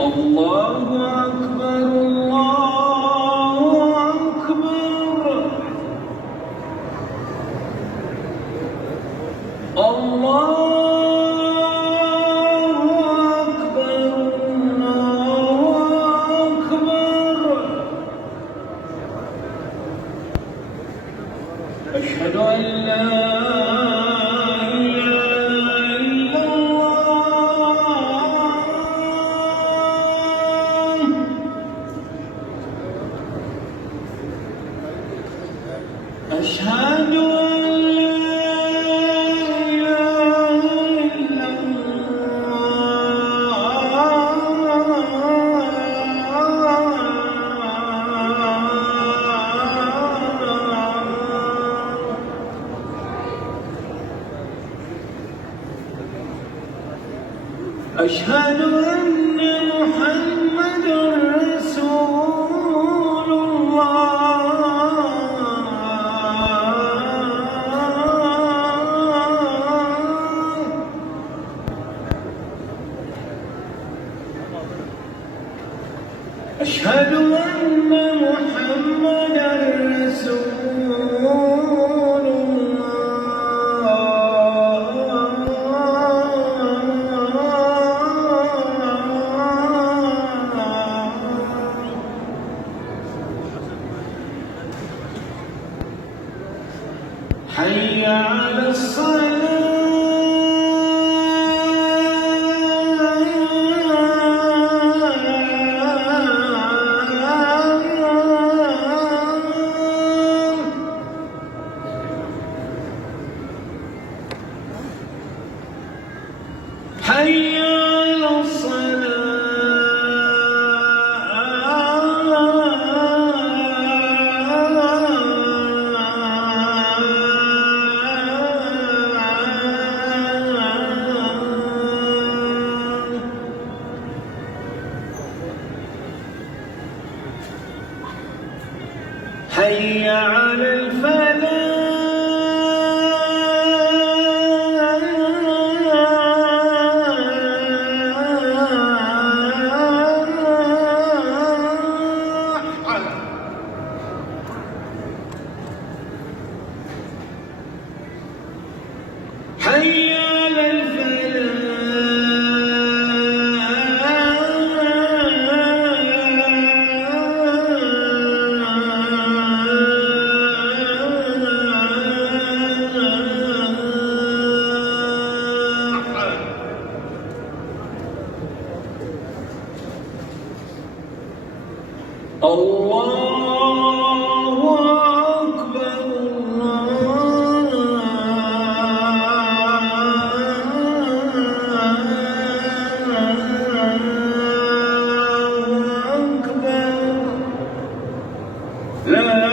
الله أكبر الله أكبر الله أكبر الله أكبر أشهد أن لا أشهد أن لا إله إلا الله أشهد أن محمدًا رسول أشهد أن محمدًا رسول حي على الصلاة حي على حي على الفلاح حي على الله أكبر الله أكبر لا